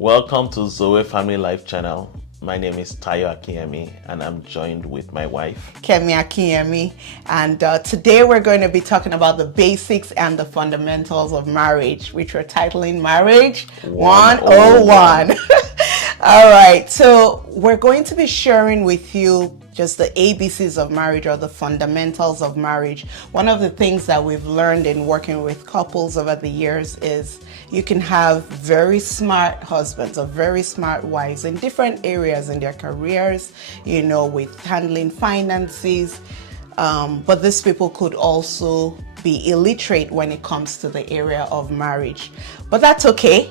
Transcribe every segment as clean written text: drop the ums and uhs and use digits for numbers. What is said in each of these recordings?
Welcome to Zoe Family Life Channel. My name is Tayo Akinyemi, and I'm joined with my wife, Kemi Akinyemi, and today we're going to be talking about the basics and the fundamentals of marriage, which we're titling Marriage 101. All right, so we're going to be sharing with you just the ABCs of marriage, or the fundamentals of marriage. One of the things that we've learned in working with couples over the years is you can have very smart husbands or very smart wives in different areas in their careers, with handling finances. But these people could also be illiterate when it comes to the area of marriage. But that's okay.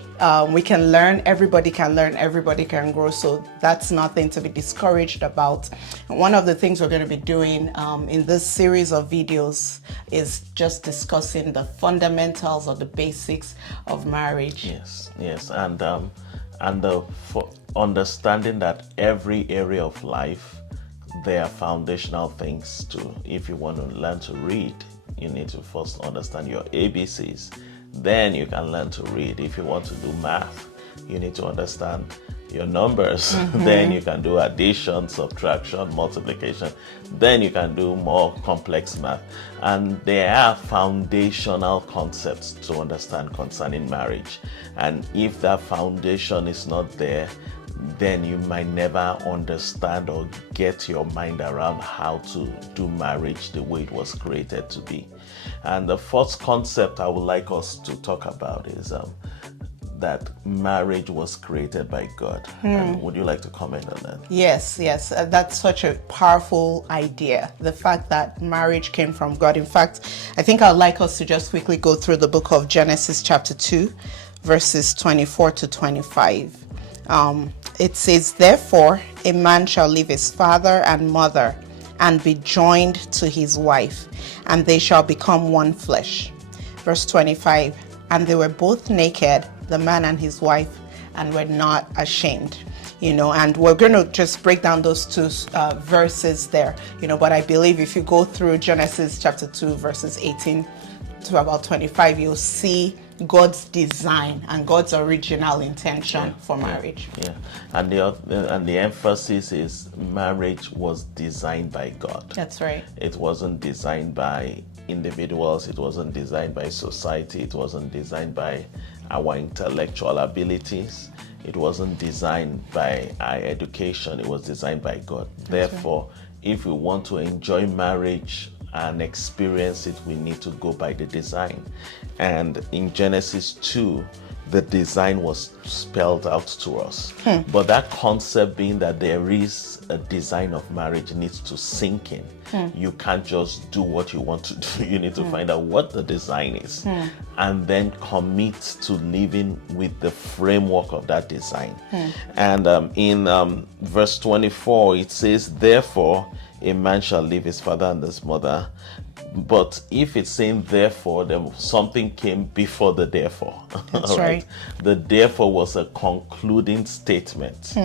We can learn, everybody can learn, everybody can grow. So that's nothing to be discouraged about. And one of the things we're going to be doing in this series of videos is just discussing the fundamentals or the basics of marriage. Yes, and for understanding that every area of life, there are foundational things too. If you want to learn to read, you need to first understand your ABCs. Then you can learn to read. If you want to do math, you need to understand your numbers. Then you can do addition, subtraction, multiplication. Then you can do more complex math. And there are foundational concepts to understand concerning marriage. And if that foundation is not there, then you might never understand or get your mind around how to do marriage the way it was created to be. And the first concept I would like us to talk about is that marriage was created by God. And would you like to comment on that? Yes, that's such a powerful idea. The fact that marriage came from God. In fact, I think I'd like us to just quickly go through the book of Genesis chapter 2, verses 24 to 25. It says, "Therefore, a man shall leave his father and mother and be joined to his wife, and they shall become one flesh." Verse 25, "And they were both naked, the man and his wife, and were not ashamed." And we're going to just break down those two verses there, but I believe if you go through Genesis chapter 2, verses 18 to about 25, you'll see God's design and God's original intention for marriage. And the emphasis is marriage was designed by God. That's right. It wasn't designed by individuals. It wasn't designed by society. It wasn't designed by our intellectual abilities. It wasn't designed by our education. It was designed by God. Therefore, if we want to enjoy marriage and experience it, we need to go by the design. And in Genesis 2, the design was spelled out to us. But that concept being that there is a design of marriage needs to sink in. You can't just do what you want to do. You need to find out what the design is and then commit to living with the framework of that design. And in verse 24, it says, "Therefore, a man shall leave his father and his mother." But if it's saying therefore, then something came before the therefore. That's right. The therefore was a concluding statement.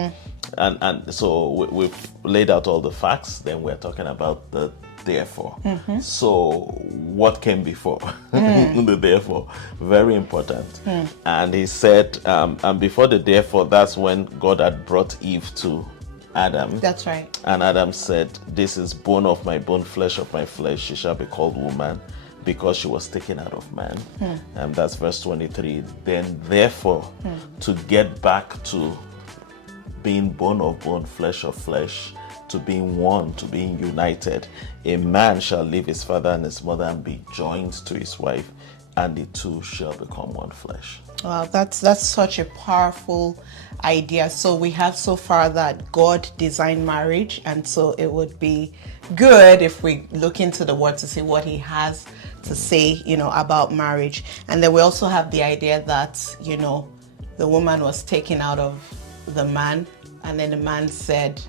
And so we've laid out all the facts, then we're talking about the therefore. So what came before? The therefore. Very important. And he said, and before the therefore, that's when God had brought Eve to Adam. That's right. And Adam said, "This is bone of my bone, flesh of my flesh. She shall be called woman, because she was taken out of man." And that's verse 23. Then therefore, to get back to being bone of bone, flesh of flesh, to being one, to being united, a man shall leave his father and his mother and be joined to his wife, and the two shall become one flesh. Wow, that's such a powerful idea. So we have so far that God designed marriage, and so it would be good if we look into the word to see what he has to say, about marriage. And then we also have the idea that, the woman was taken out of the man, and then the man said,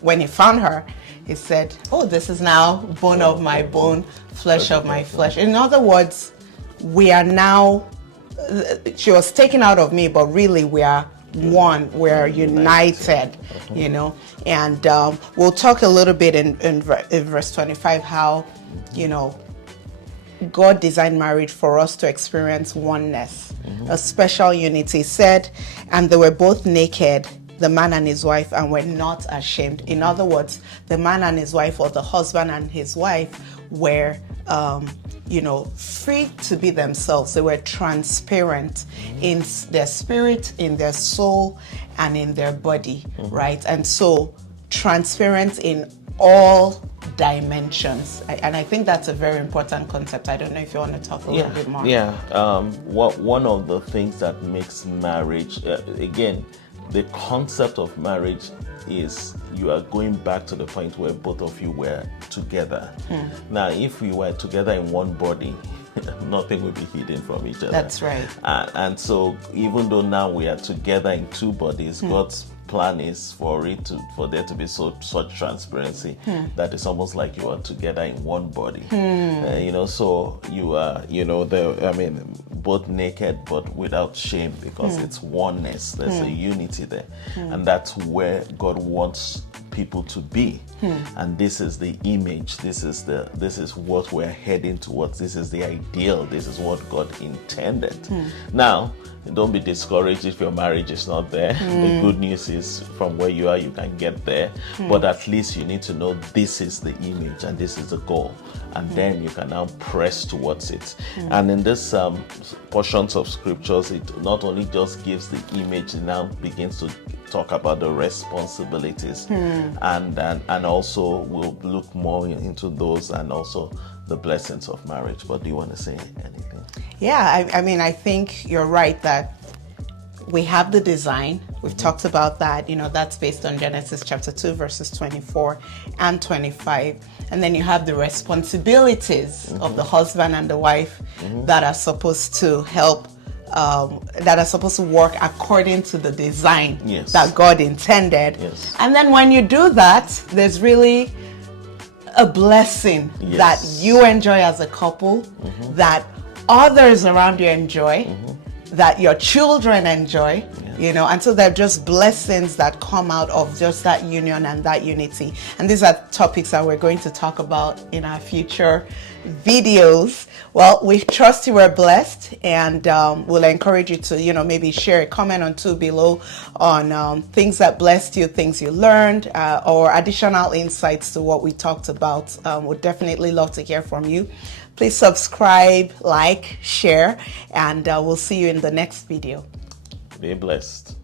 when he found her, he said, "Oh, this is now bone of my bone, flesh of my flesh." In other words, we are now, she was taken out of me, but really we are one, we're united, and we'll talk a little bit in verse 25 how, God designed marriage for us to experience oneness. a special unity. It said, and they were both naked, the man and his wife, and were not ashamed. In other words, the man and his wife, or the husband and his wife, were free to be themselves. They were transparent in their spirit, in their soul, and in their body, right? And so transparent in all dimensions. And I think that's a very important concept. I don't know if you want to talk a little bit more. One of the things that makes marriage, again, the concept of marriage is you are going back to the point where both of you were together. Now, if we were together in one body, nothing will be hidden from each other. That's right. And so even though now we are together in two bodies, God's plan is for there to be such transparency that it's almost like you are together in one body. So you are, both naked but without shame, because it's oneness. There's a unity there, and that's where God wants people to be. And this is the image. This is what we're heading towards. This is the ideal. This is what God intended. Now, don't be discouraged if your marriage is not there. The good news is, from where you are, you can get there. But at least you need to know this is the image and this is the goal. And then you can now press towards it. And in this portions of scriptures, it not only just gives the image, it now begins to talk about the responsibilities. And also we'll look more into those, and also the blessings of marriage. But do you want to say anything? Yeah, I think you're right that we have the design. We've talked about that. That's based on Genesis chapter 2, verses 24 and 25. And then you have the responsibilities of the husband and the wife that are supposed to help, that are supposed to work according to the design that God intended. And then when you do that, there's really a blessing that you enjoy as a couple, that others around you enjoy, that your children enjoy, and so they're just blessings that come out of just that union and that unity. And these are topics that we're going to talk about in our future videos. Well, we trust you were blessed, and we'll encourage you to, maybe share a comment or two below on things that blessed you, things you learned, or additional insights to what we talked about. We'd definitely love to hear from you. Please subscribe, like, share, and we'll see you in the next video. Be blessed.